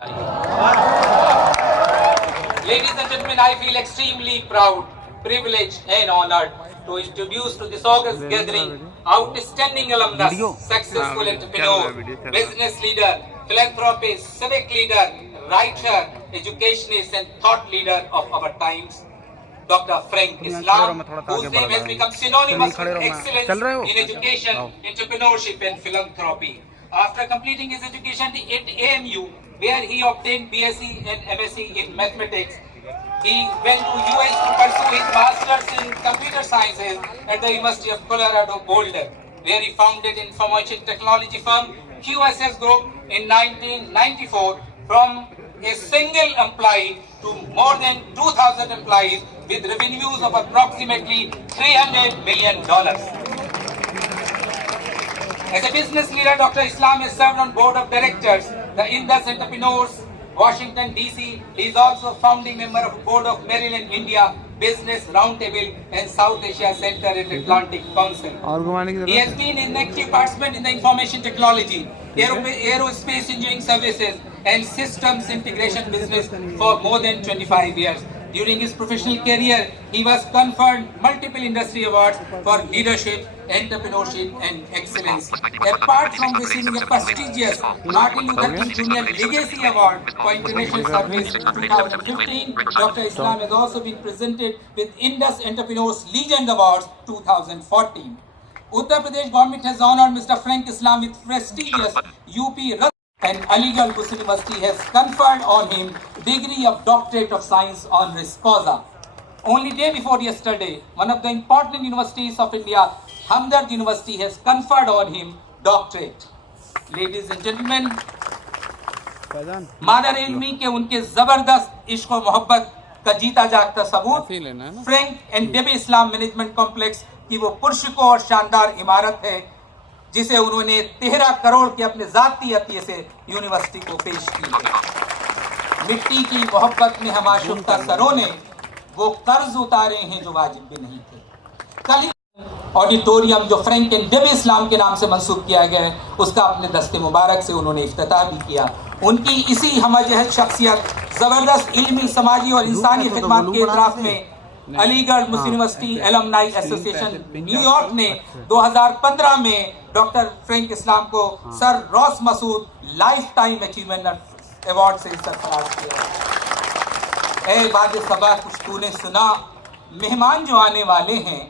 Ladies and gentlemen, I feel extremely proud, privileged and honored to introduce to this august gathering outstanding alumnus, successful entrepreneur, business leader, philanthropist, civic leader, writer, educationist and thought leader of our times, Dr. Frank Islam, whose name has become synonymous with excellence in education, entrepreneurship and philanthropy. After completing his education at a.m.u, where he obtained BSc and MSc in mathematics, he went to US to pursue his master's in computer sciences at the University of Colorado Boulder, where he founded information technology firm QSS Group in 1994 from a single employee to more than 2,000 employees with revenues of approximately $300 million. As a business leader, Dr. Islam has served on board of directors, the Indus Entrepreneurs, Washington, D.C. He is also founding member of board of Maryland, India, Business Roundtable and South Asia Center at Atlantic Council. He has been an active participant in the information technology, aerospace engineering services and systems integration business for more than 25 years. During his professional career, he was conferred multiple industry awards for leadership, entrepreneurship and excellence. Apart from receiving a prestigious Martin Luther King Jr. Legacy Award for International Service 2015, Dr. Islam has also been presented with Indus Entrepreneurs Legend Awards 2014. Uttar Pradesh government has honored Mr. Frank Islam with prestigious UP and Aligarh Muslim University has conferred on him degree of Doctorate of Science honoris causa. Only day before yesterday, one of the important universities of India, Hamdard University, has conferred on him doctorate. Ladies and gentlemen, मदर इल्मी के उनके जबरदस्त इश्क और मोहब्बत का जीता जागता सबूत Frank and Debbie Islam management complex की वो पुरशको और शानदार इमारत है जिसे उन्होंने 13 करोड़ के अपने जाती अतिये से यूनिवर्सिटी को पेश की है। मिट्टी की मोहब्बत में हम आशुफ्ता सरों ने वो कर्ज उतारे हैं जो वाजिब भी नहीं थे। कल ही ऑडिटोरियम जो फ्रैंक एंड डेबी इस्लाम के नाम से मंसूब किया गया है, उसका अपने दस्ते मुबारक से उन्होंने इफ्तिताह भी किया। उनकी इसी हमजहत शख्सियत, जबरदस्त इल्मी, समाजी और इंसानी खिदमत के इतराफ में Aligarh Muslim university alumni association New York ने 2015 में डॉक्टर फ्रैंक इस्लाम को sir Ross Masood lifetime achievement award से सरफराज किया। ए बाद सबा कुछ तूने सुना, मेहमान जो आने वाले हैं,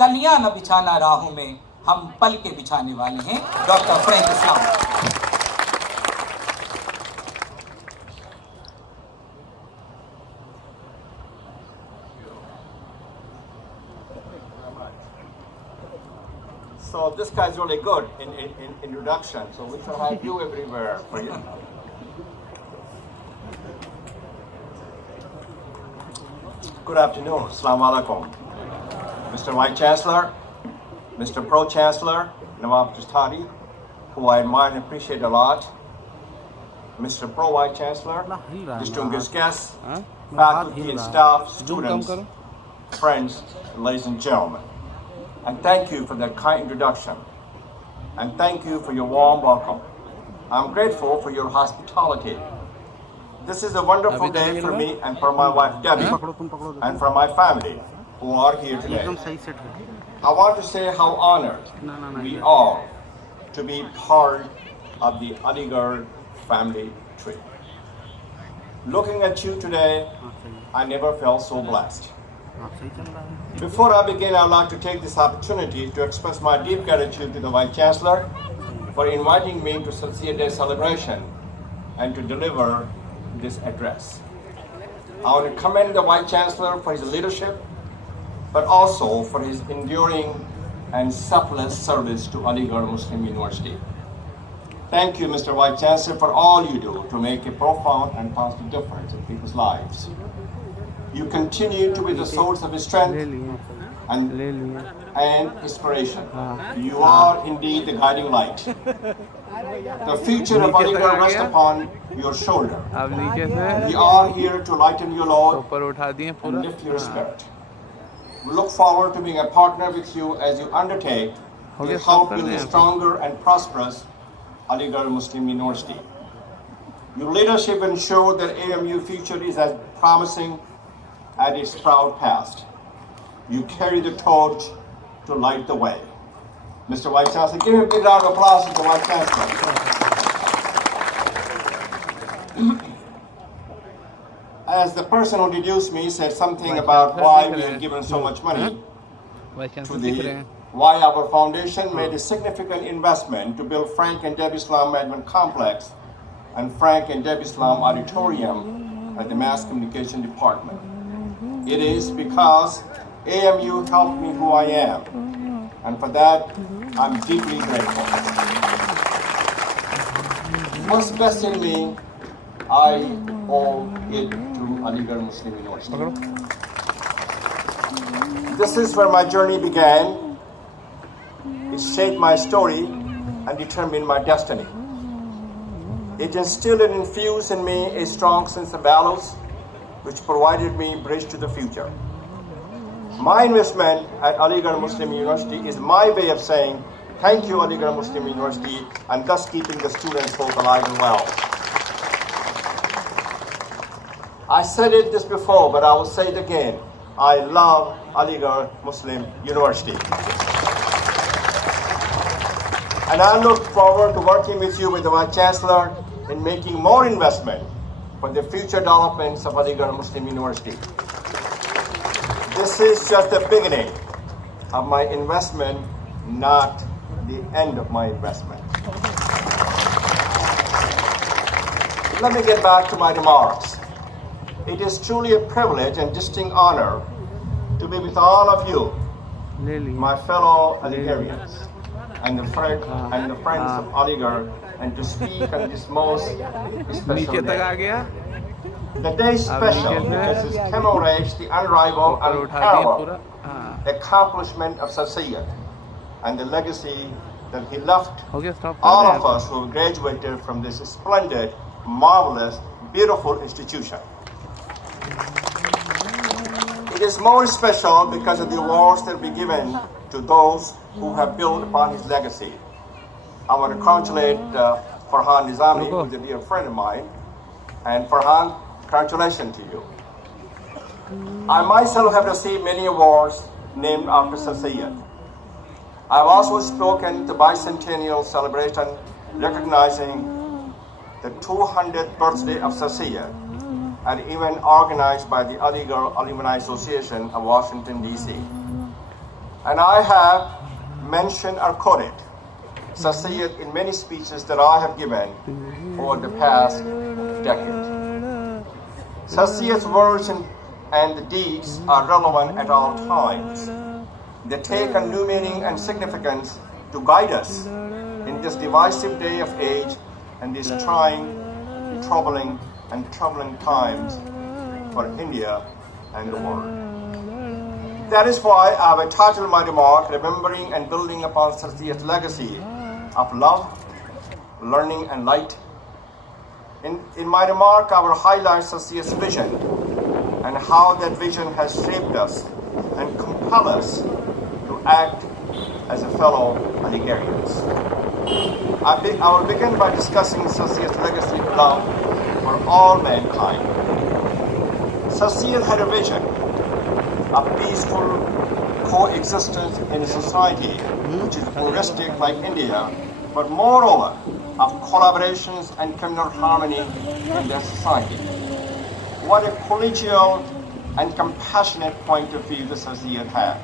कलियां न बिछाना राहों में, हम पल के बिछाने वाले हैं। Doctor Frank Islam. So this guy is really good in introduction, so we shall have you everywhere for you. Good afternoon, Assalamu alaikum. Mr. Vice Chancellor, Mr. Pro Chancellor, Nawab Justari, who I admire and appreciate a lot, Mr. Pro Vice Chancellor, distinguished guests, faculty and staff, students, friends, ladies and gentlemen. And thank you for that kind introduction. And thank you for your warm welcome. I'm grateful for your hospitality. This is a wonderful day for me and for my wife Debbie and for my family who are here today. I want to say how honored we are to be part of the Aligarh family tree. Looking at you today, I never felt so blessed. Before I begin, I would like to take this opportunity to express my deep gratitude to the Vice Chancellor for inviting me to Sir Syed Day celebration and to deliver this address. I want to commend the Vice Chancellor for his leadership, but also for his enduring and selfless service to Aligarh Muslim University. Thank you, Mr. Vice Chancellor, for all you do to make a profound and positive difference in people's lives. You continue to be the source of strength and inspiration. You are indeed the guiding light. The future of Aligarh rests upon your shoulder. We are here to lighten your load and lift your spirit. We look forward to being a partner with you as you undertake to help build a stronger and prosperous Aligarh Muslim University. Your leadership ensured that AMU future is as promising as its proud past. You carry the torch to light the way. Mr. Vice Chancellor, give him a big round of applause to the Vice Chancellor. As the person who introduced me said something about why we have given so much money why our foundation made a significant investment to build Frank and Deb Islam Management Complex and Frank and Deb Islam Auditorium at the Mass Communication Department. It is because AMU helped me who I am, and for that, I'm deeply grateful. What's best in me, I owe it to Aligarh Muslim University. This is where my journey began. It shaped my story and determined my destiny. It instilled and infused in me a strong sense of values, which provided me a bridge to the future. My investment at Aligarh Muslim University is my way of saying thank you, Aligarh Muslim University, and thus keeping the students both alive and well. I said this before, but I will say it again. I love Aligarh Muslim University. And I look forward to working with you, with the Vice Chancellor, in making more investment for the future developments of Aligarh Muslim University. This is just the beginning of my investment, not the end of my investment. Let me get back to my remarks. It is truly a privilege and distinct honor to be with all of you, my fellow Aligarhians, and the friends of Aligarh, and to speak on this most special day. The day is special because it commemorates the unrivaled and unparalleled accomplishment of Sir Syed and the legacy that he left all of us who graduated from this splendid, marvelous, beautiful institution. It is more special because of the awards that will be given to those who have built upon his legacy. I want to congratulate Farhan Nizami, who is a dear friend of mine. And Farhan, congratulations to you. I myself have received many awards named after Sir Syed. I have also spoken at the bicentennial celebration recognizing the 200th birthday of Sir Syed, an event organized by the Aligarh Alumni Association of Washington, D.C. And I have mentioned or quoted Sir Syed in many speeches that I have given over the past decade. Sir Syed's words and deeds are relevant at all times. They take a new meaning and significance to guide us in this divisive day of age and these trying, troubling times for India and the world. That is why I have entitled my remark, Remembering and Building upon Sir Syed's Legacy of Love, Learning and Light. In my remark, I will highlight Sir Syed's vision and how that vision has shaped us and compelled us to act as a fellow Aligarhians. I will begin by discussing Sir Syed's legacy of love for all mankind. Sir Syed had a vision of peaceful coexistence in a society which is pluralistic like India, but moreover of collaborations and communal harmony in their society. What a collegial and compassionate point of view Sir Syed had.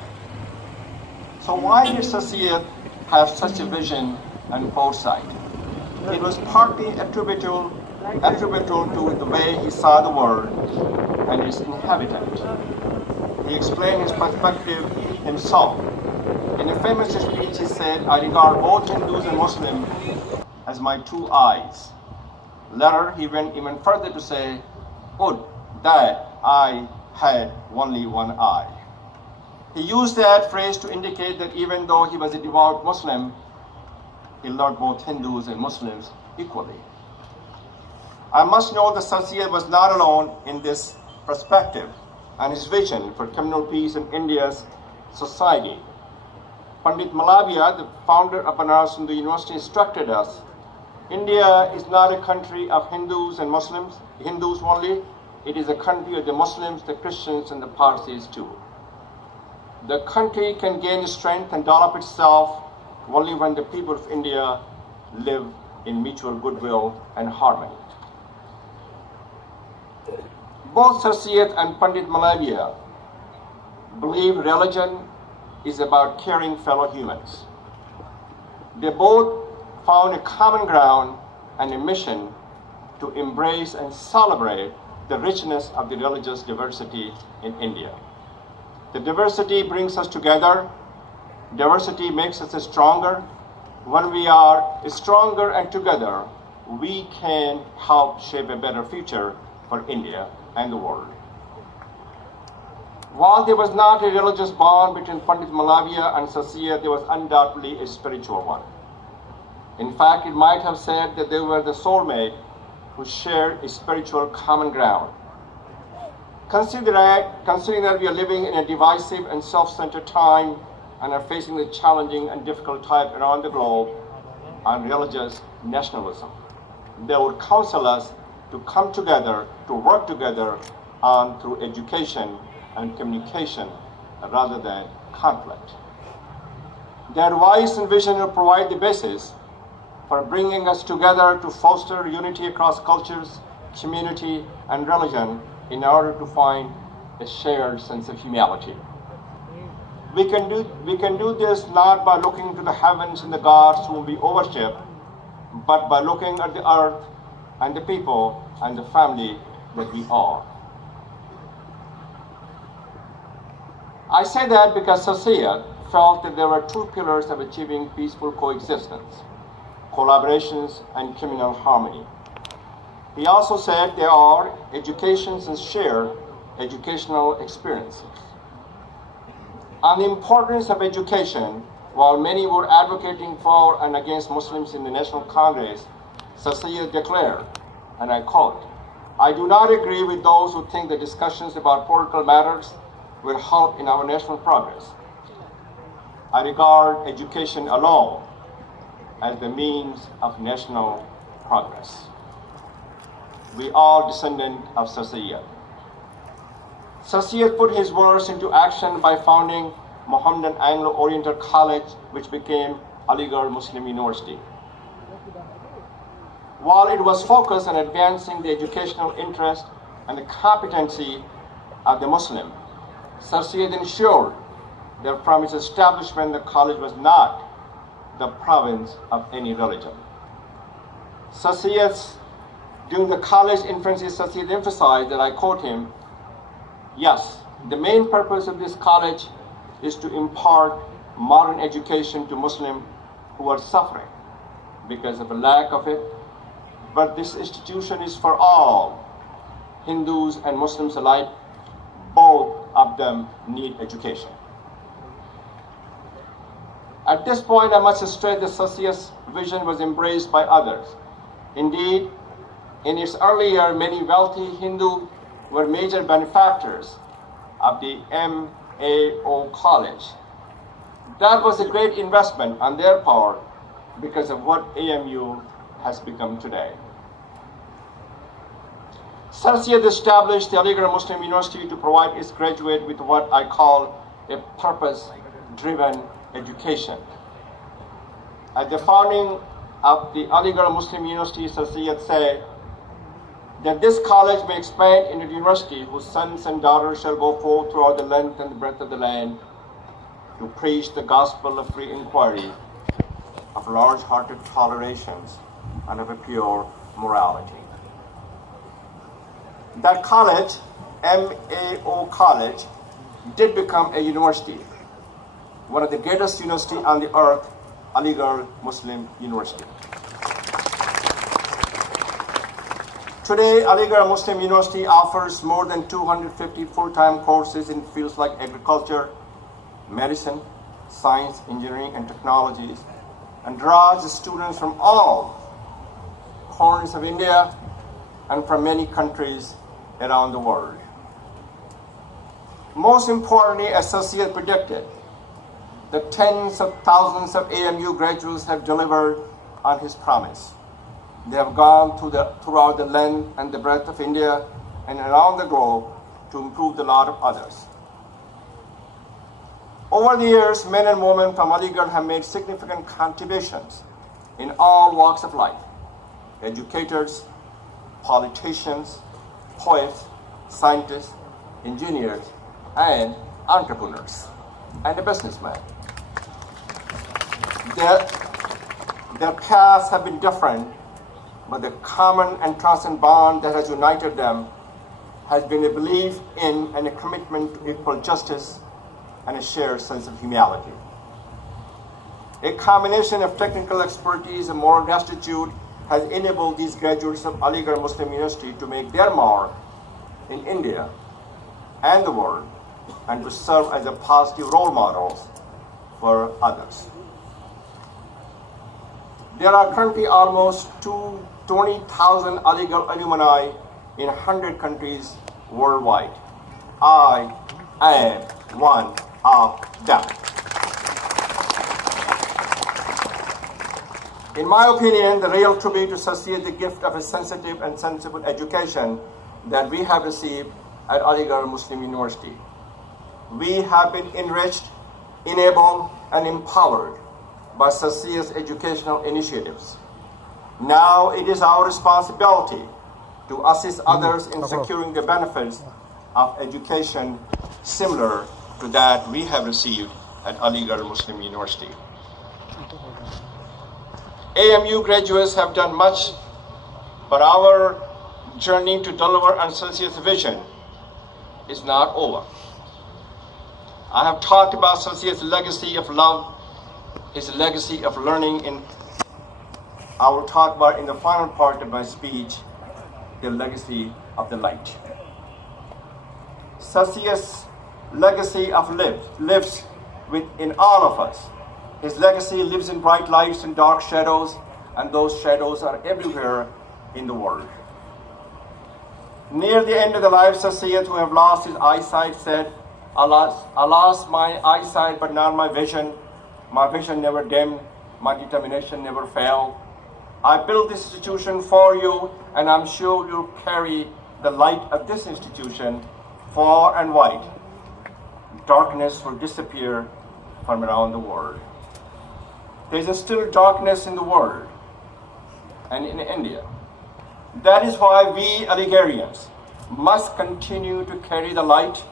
So why did Sir Syed have such a vision and foresight? It was partly attributable to the way he saw the world and its inhabitant. He explained his perspective himself. In a famous speech, he said, I regard both Hindus and Muslims as my two eyes. Later, he went even further to say, would that I had only one eye. He used that phrase to indicate that even though he was a devout Muslim, he loved both Hindus and Muslims equally. I must note that Sir Syed was not alone in this perspective and his vision for communal peace in India's society. Pandit Malavia, the founder of Banaras Hindu University, instructed us India is not a country of Hindus and Muslims, Hindus only. It is a country of the Muslims, the Christians, and the Parsis too. The country can gain strength and develop itself only when the people of India live in mutual goodwill and harmony. Both Sir Syed and Pandit Malavia believe religion is about caring fellow humans. They both found a common ground and a mission to embrace and celebrate the richness of the religious diversity in India. The diversity brings us together. Diversity makes us stronger. When we are stronger and together, we can help shape a better future for India and the world. While there was not a religious bond between Pandit Malavia and Sir Syed, there was undoubtedly a spiritual one. In fact, it might have said that they were the soulmate who shared a spiritual common ground. Considering that we are living in a divisive and self-centered time and are facing the challenging and difficult time around the globe on religious nationalism, they would counsel us to come together, to work together through education and communication rather than conflict. Their advice and vision will provide the basis for bringing us together to foster unity across cultures, community, and religion in order to find a shared sense of humanity. We can do this not by looking to the heavens and the gods whom we worship, but by looking at the earth and the people and the family that we are. I say that because Sir Syed felt that there were two pillars of achieving peaceful coexistence: collaborations and communal harmony. He also said there are educations and shared educational experiences. On the importance of education, while many were advocating for and against Muslims in the National Congress, Sir Syed declared, and I quote, "I do not agree with those who think that discussions about political matters will help in our national progress. I regard education alone as the means of national progress." We are descendants of Sir Syed. Sir Syed put his words into action by founding Mohammedan Anglo-Oriental College, which became Aligarh Muslim University. While it was focused on advancing the educational interest and the competency of the Muslim, Sir Syed ensured that from its establishment the college was not the province of any religion. Sir Syed, during the college infancy, Sir Syed emphasized, that I quote him, "Yes, the main purpose of this college is to impart modern education to Muslims who are suffering because of a lack of it. But this institution is for all, Hindus and Muslims alike. Both of them need education." At this point, I must stress that Sir Syed's vision was embraced by others. Indeed, in its early year, many wealthy Hindus were major benefactors of the a.m.u. college. That was a great investment on their part because of what a.m.u. has become today. Sir Syed established the Aligarh Muslim University to provide its graduates with what I call a purpose-driven education. At the founding of the Aligarh Muslim University, Sir Syed said that this college may expand into a university whose sons and daughters shall go forth throughout the length and the breadth of the land to preach the gospel of free inquiry, of large-hearted tolerations, and of a pure morality. That college, a.m.u. College, did become a university, one of the greatest universities on the earth, Aligarh Muslim University. Today, Aligarh Muslim University offers more than 250 full-time courses in fields like agriculture, medicine, science, engineering, and technologies, and draws students from all corners of India and from many countries around the world. Most importantly, as Sir Syed predicted, the tens of thousands of a.m.u. graduates have delivered on his promise. They have gone throughout the length and the breadth of India and around the globe to improve the lot of others. Over the years, men and women from Aligarh have made significant contributions in all walks of life: educators, politicians, poets, scientists, engineers, and entrepreneurs, and a businessman. Their paths have been different, but the common and constant bond that has united them has been a belief in and a commitment to equal justice and a shared sense of humanity. A combination of technical expertise and moral rectitude has enabled these graduates of Aligarh Muslim University to make their mark in India and the world, and to serve as a positive role models for others. There are currently almost 20,000 Aligarh alumni in 100 countries worldwide. I am one of them. In my opinion, the real tribute to Sir Syed, the gift of a sensitive and sensible education that we have received at Aligarh Muslim University. We have been enriched, enabled, and empowered by Sir Syed's educational initiatives. Now it is our responsibility to assist others in securing the benefits of education similar to that we have received at Aligarh Muslim University. a.m.u graduates have done much, but our journey to deliver on Sir Syed's vision is not over. I have talked about Sir Syed's legacy of love, his legacy of learning, and I will talk about in the final part of my speech the legacy of the light. Sir Syed's legacy of lives within all of us. His legacy lives in bright lights and dark shadows, and those shadows are everywhere in the world. Near the end of the life, Sir Syed, who have lost his eyesight, said, I lost my eyesight, but not my vision. My vision never dimmed, my determination never failed. I built this institution for you, and I'm sure you'll carry the light of this institution far and wide. Darkness will disappear from around the world. There is still darkness in the world and in India. That is why we Aligarhians must continue to carry the light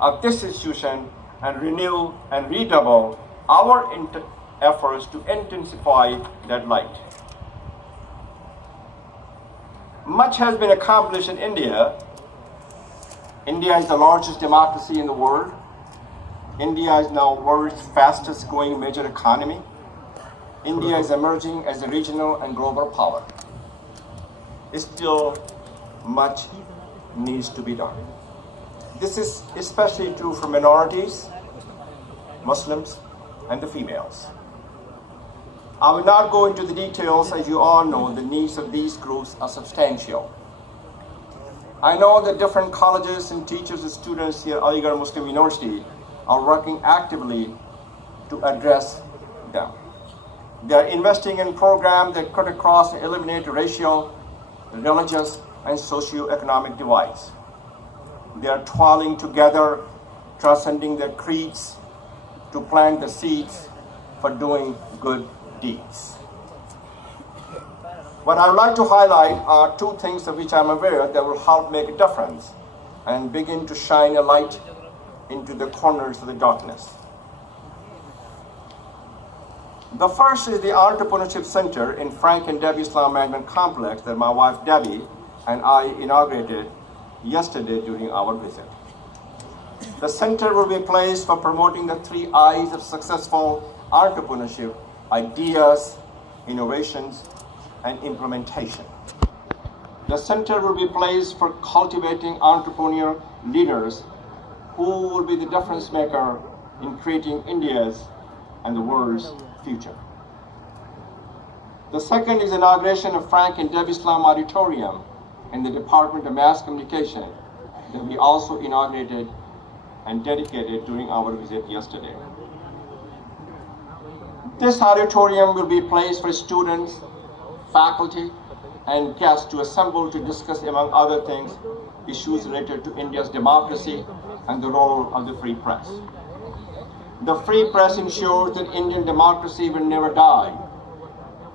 of this institution and renew and redouble our efforts to intensify that light. Much has been accomplished in India. India is the largest democracy in the world. India is now the world's fastest growing major economy. India is emerging as a regional and global power. Still, much needs to be done. This is especially true for minorities, Muslims, and the females. I will not go into the details. As you all know, the needs of these groups are substantial. I know that different colleges and teachers and students here at Aligarh Muslim University are working actively to address them. They are investing in programs that cut across and eliminate racial, religious, and socio-economic divides. They are toiling together, transcending their creeds, to plant the seeds for doing good deeds. What I would like to highlight are two things of which I'm aware that will help make a difference and begin to shine a light into the corners of the darkness. The first is the Entrepreneurship Center in Frank and Debbie Islam Management Complex that my wife Debbie and I inaugurated yesterday during our visit. The center will be a place for promoting the 3 I's of successful entrepreneurship: ideas, innovations, and implementation. The center will be a place for cultivating entrepreneur leaders who will be the difference maker in creating India's and the world's future. The second is inauguration of Frank and Debbie Islam Auditorium in the Department of Mass Communication that we also inaugurated and dedicated during our visit yesterday. This auditorium will be a place for students, faculty, and guests to assemble to discuss, among other things, issues related to India's democracy and the role of the free press. The free press ensures that Indian democracy will never die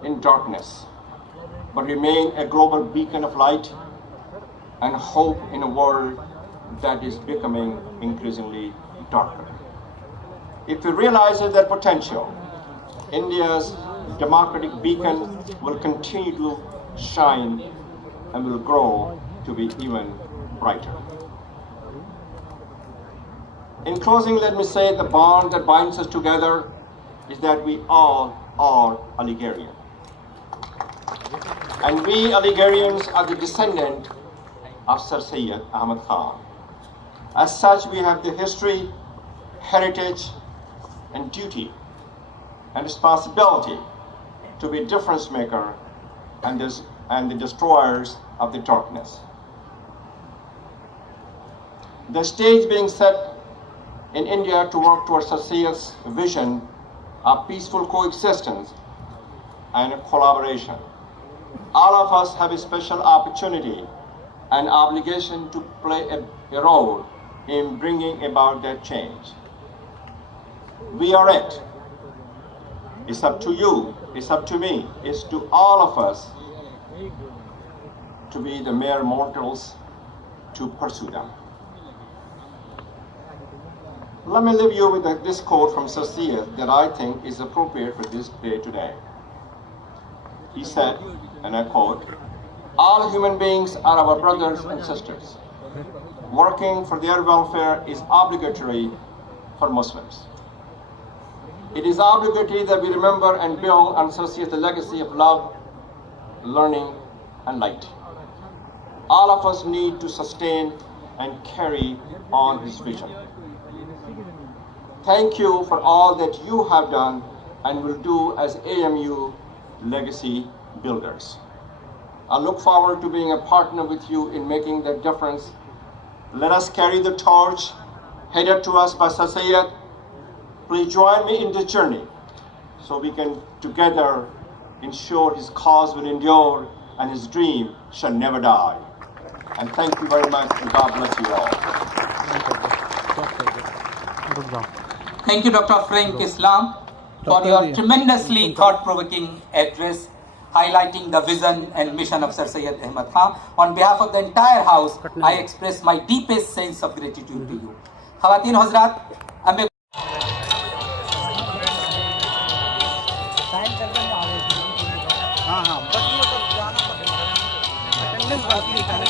in darkness, but remain a global beacon of light and hope in a world that is becoming increasingly darker. If we realize that potential, India's democratic beacon will continue to shine and will grow to be even brighter. In closing, let me say the bond that binds us together is that we all are Algerian. And we Algerians are the descendant of Sir Syed Ahmad Khan. As such, we have the history, heritage, and duty and responsibility to be difference maker and the destroyers of the darkness. The stage being set in India to work towards Sir Syed's vision of peaceful coexistence and collaboration. All of us have a special opportunity and obligation to play a role in bringing about that change. We are it. It's up to you, it's up to me, it's to all of us to be the mere mortals to pursue them. Let me leave you with this quote from Sir Syed that I think is appropriate for this day today. He said, and I quote, "All human beings are our brothers and sisters. Working for their welfare is obligatory for Muslims. It is obligatory that we remember and build and associate the legacy of love, learning, and light. All of us need to sustain and carry on his vision. Thank you for all that you have done and will do as a.m.u. legacy builders. I look forward to being a partner with you in making that difference. Let us carry the torch headed to us by Sir Syed. Please join me in this journey so we can together ensure his cause will endure and his dream shall never die. And thank you very much, and God bless you all." Thank you, Dr. Frank Islam, for your tremendously thought-provoking address highlighting the vision and mission of Sir Syed Ahmad Khan. On behalf of the entire house, I express my deepest sense of gratitude to you. Khawateen Hazrat, हमें हाँ हाँ बस ये तो जाना पड़ेगा attendance बाकी है।